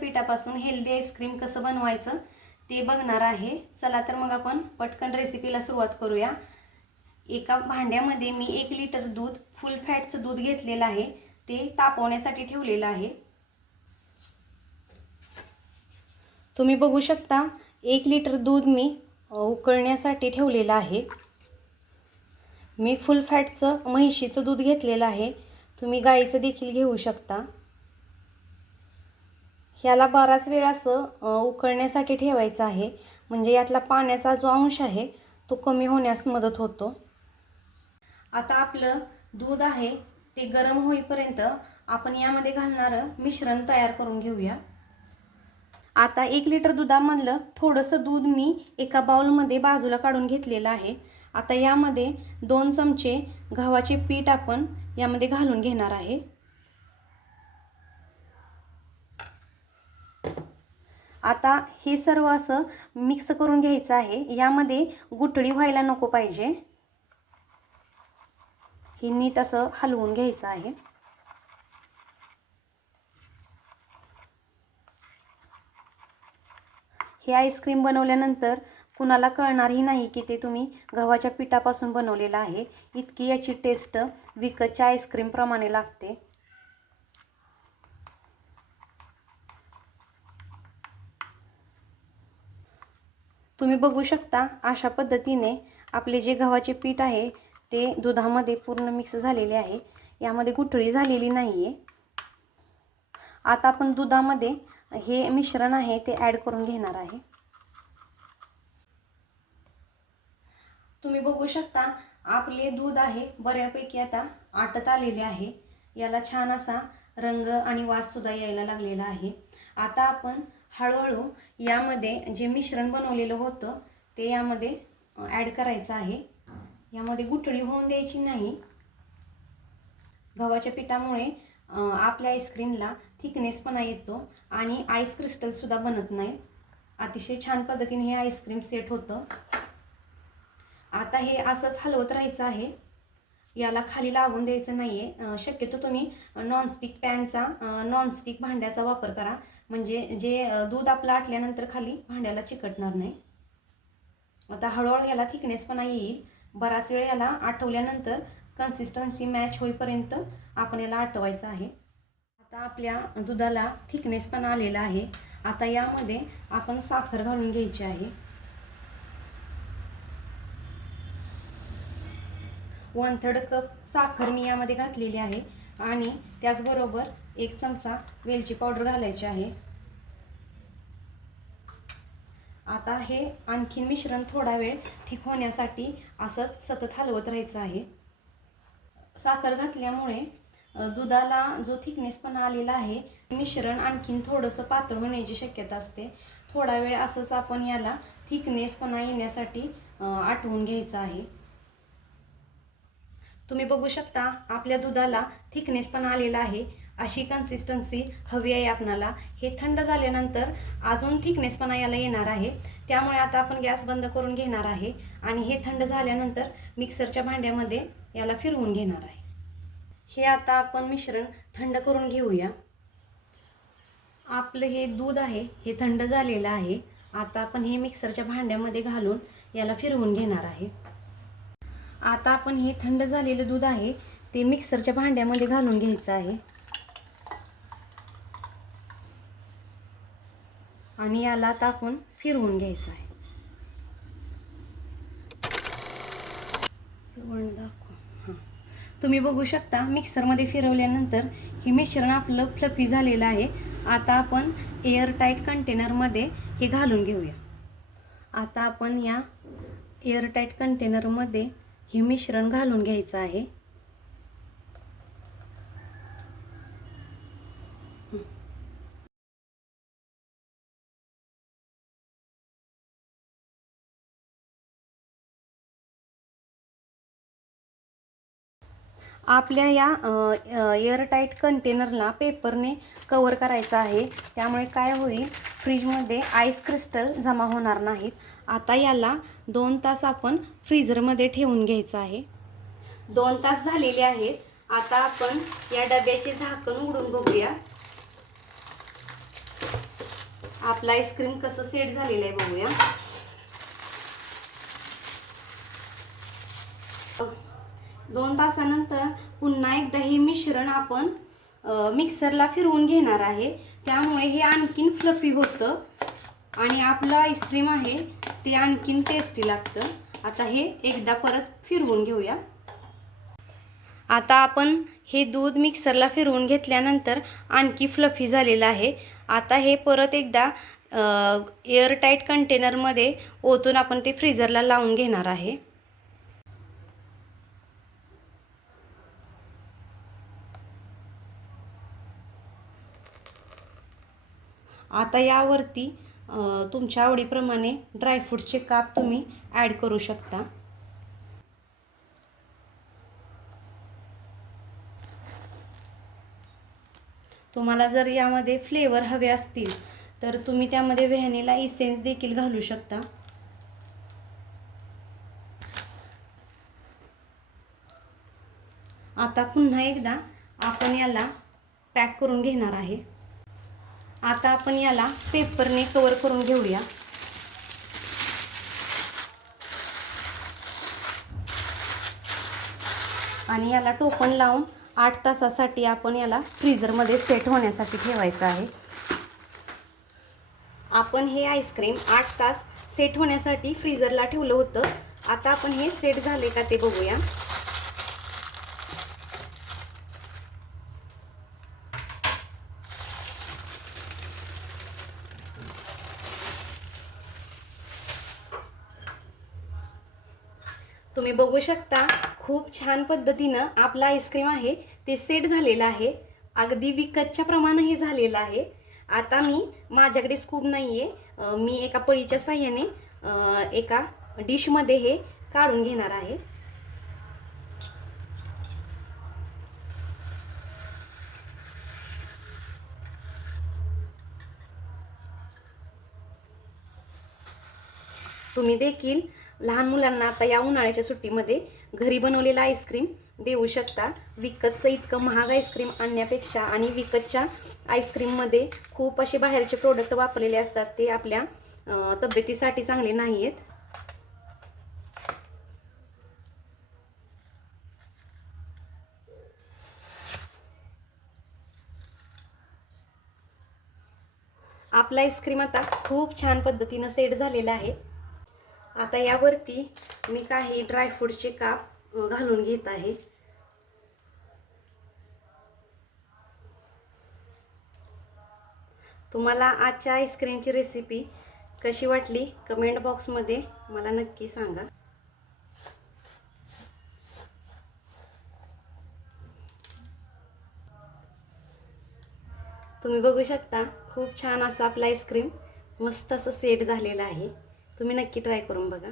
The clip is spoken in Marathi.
पिठापासून हेल्दी आईस्क्रीम कसं बनवायचं ते बघणार आहे। चला तर मग आपण पटकन रेसिपीला सुरुवात करूया। एका भांड्यामध्ये मी 1 लिटर दूध, फुल फॅटचं दूध घेतलेलं आहे, ते तापवण्यासाठी ठेवलेलं आहे। तुम्ही बघू शकता 1 लिटर दूध मी उकळण्यासाठी ठेवलेलं आहे। मी फुल फॅटचं म्हैशीचं दूध घेतलेलं आहे, तुम्ही गाईचं देखील घेऊ शकता। ह्याला बराच वेळ असं उकळण्यासाठी ठेवायचं आहे, म्हणजे यातला पाण्याचा जो अंश आहे तो कमी होण्यास मदत होतो। आता आपलं दूध आहे ते गरम होईपर्यंत आपण यामध्ये घालणारं मिश्रण तयार करून घेऊया। आता 1 लिटर दुधामधलं थोडंसं दूध मी एका बाउलमध्ये बाजूला काढून घेतलेलं आहे। आता यामध्ये 2 चमचे गव्हाचे पीठ आपण यामध्ये घालून घेणार आहे। आता हे सर्व असं मिक्स करून घ्यायचं आहे। यामध्ये गुठळी व्हायला नको पाहिजे, हे नीट असं हलवून घ्यायचं आहे। हे आईस्क्रीम बनवल्यानंतर कुणाला कळणारही नाही की ते तुम्ही गव्हाच्या पिठापासून बनवलेलं आहे, इतकी याची टेस्ट विकतच्या आईस्क्रीम प्रमाणे लागते। तुम्ही बघू शकता अशा पद्धतीने आपले जे गव्हाचे पीठ आहे ते दुधामध्ये पूर्ण मिक्स झालेले आहे, यामध्ये गुठळी झालेली नाहीये। आता आपण दुधामध्ये हे मिश्रण आहे ते ॲड करून घेणार आहे। तुम्ही बघू शकता आपले दूध आहे बऱ्यापैकी आता आटत आलेले आहे, याला छान असा रंग आणि वास सुद्धा यायला लागलेला आहे। आता आपण हळूहळू यामध्ये जे मिश्रण बनवलेलं होतं ते यामध्ये ॲड करायचं आहे। यामध्ये गुठळी होऊन द्यायची नाही। गव्हाच्या पिठामुळे आपल्या आईस्क्रीमला थिकनेसपणा येतो आणि आईस क्रिस्टल सुद्धा बनत नाही। अतिशय छान पद्धतीने हे आईस्क्रीम सेट होतं। आता हे असंच हलवत राहायचं आहे, याला खाली लागून द्यायचं नाहीये। शक्यतो तुम्ही नॉनस्टिक पॅनचा, नॉनस्टिक भांड्याचा वापर करा, म्हणजे जे दूध आपलं आटल्यानंतर खाली भांड्याला चिकटणार नाही। आता हळूहळू याला थिकनेसपणा येईल, बराच वेळ याला आटवल्यानंतर कन्सिस्टन्सी मॅच होईपर्यंत आपण याला आटवायचं आहे। आता आपल्या दुधाला थिकनेसपणा आलेला आहे। आता यामध्ये आपण साखर घालून घ्यायची आहे। 1/3 कप साखर मी यामध्ये घातलेली आहे आणि त्याचबरोबर 1 चमचा वेलची पावडर घालायची आहे। आता हे आणखीन मिश्रण थोडा वेळ थिक होण्यासाठी असंच सतत हलवत राहायचं आहे। साखर घातल्यामुळे दुधाला जो थिकनेसपणा आलेला आहे, मिश्रण आणखीन थोडंसं पातळ होण्याची शक्यता असते। थोडा वेळ असंच आपण याला थिकनेसपणा येण्यासाठी आटवून घ्यायचं आहे। तुम्ही बघू शकता आपल्या दुधाला थिकनेसपणा आलेला आहे, अशी कन्सिस्टन्सी हवी आहे आपणाला। हे थंड झाल्यानंतर अजून थिकनेसपणा याला येणार आहे, त्यामुळे आता आपण गॅस बंद करून घेणार आहे आणि हे थंड झाल्यानंतर मिक्सरच्या भांड्यामध्ये याला फिरवून घेणार आहे। हे आता आपण मिश्रण थंड करून घेऊया। आपलं हे दूध आहे हे थंड झालेलं आहे। आता आपण हे मिक्सरच्या भांड्यामध्ये घालून याला फिरवून घेणार आहे। आता आपण हे थंड झालेलं दूध आहे ते मिक्सरच्या भांड्यामध्ये घालून घ्यायचं आहे आणि याला आता आपण फिरवून घ्यायचं आहे। तुम्ही बघू शकता मिक्सरमध्ये फिरवल्यानंतर हे मिश्रण आपलं फ्लफी झालेलं आहे। आता आपण एअर टाईट कंटेनरमध्ये हे घालून घेऊया। आता आपण या एअर टाईट कंटेनरमध्ये हे मिश्रण घालून घ्यायचं आहे। आपल्या या एअरटाईट कंटेनरला पेपरने कवर करायचं आहे, त्यामुळे काय होईल, फ्रीजमध्ये आईस क्रिस्टल जमा होणार नाहीत। आता याला 2 तास आपण फ्रीझरमध्ये ठेवून घ्यायचं आहे। 2 तास झालेले आहेत। आता आपण या डब्याचे झाकण उघडून बघूया। आपलं आईस्क्रीम कसं सेट झालेलं आहे बघूया. 2 तासानंतर पुन्हा एकदा हे मिश्रण आपण मिक्सरला फिरवून घेणार आहे. त्यामुळे हे आणखीन फ्लफी होतं आणि आपलं आईस्क्रीम आहे ते आणखीन टेस्टी लागतं. आता हे एकदा परत फिरवून घेऊया. आता आपण हे दूध मिक्सरला फिरवून घेतल्यानंतर आणखी फ्लफी झालेलं आहे. आता हे परत एकदा एअरटाईट कंटेनरमध्ये ओतून आपण ते फ्रीजरला लावून घेणार आहे. आता यावरती तुमच्या आवडीप्रमाणे ड्रायफ्रूटचे काप तुम्ही ॲड करू शकता. तुम्हाला जर यामध्ये फ्लेवर हवे असतील तर तुम्ही त्यामध्ये व्हॅनिला इसेन्स देखील घालू शकता. आता पुन्हा एकदा आपण याला पॅक करून घेणार आहे. आता आपण याला पेपरने कवर करून घेऊया. आणि याला टोपण लावून 8 तासासाठी आपण याला फ्रीजरमध्ये सेट होण्यासाठी ठेवायचं आहे. आपण हे आईस्क्रीम 8 तास सेट होण्यासाठी फ्रीजरला ठेवलं होतं. आता आपण हे सेट झाले का ते बघूया. तुम्ही बघू शकता खूप छान पद्धतीनं आपलं आईस्क्रीम आहे ते सेट झालेलं आहे. अगदी विकतच्या प्रमाणे हे झालेलं आहे. आता मी माझ्याकडे स्कूप नाही आहे, मी एका पळीच्या साहाय्याने एका डिशमध्ये हे काढून घेणार आहे. तुम्ही देखील लहान मुलांना आता या उन्हाळ्याच्या सुट्टीमध्ये घरी बनवलेला आईस्क्रीम देऊ शकता. विकतचं इतकं महाग आईस्क्रीम आणण्यापेक्षा आणि विकतच्या आईस्क्रीममध्ये खूप असे बाहेरचे प्रोडक्ट वापरलेले असतात, ते आपल्या तब्येतीसाठी चांगले नाही आहेत. आपला आईस्क्रीम आता खूप छान पद्धतीनं सेट झालेला आहे. आता यावरती मी काही ड्रायफ्रूटचे काप घालून घेत आहे. तुम्हाला आजच्या आईस्क्रीमची रेसिपी कशी वाटली कमेंट बॉक्समध्ये मला नक्की सांगा. तुम्ही बघू शकता खूप छान असं आपलं आईस्क्रीम मस्त असं सेट झालेलं आहे. तुम्ही नक्की ट्राय करून बघा.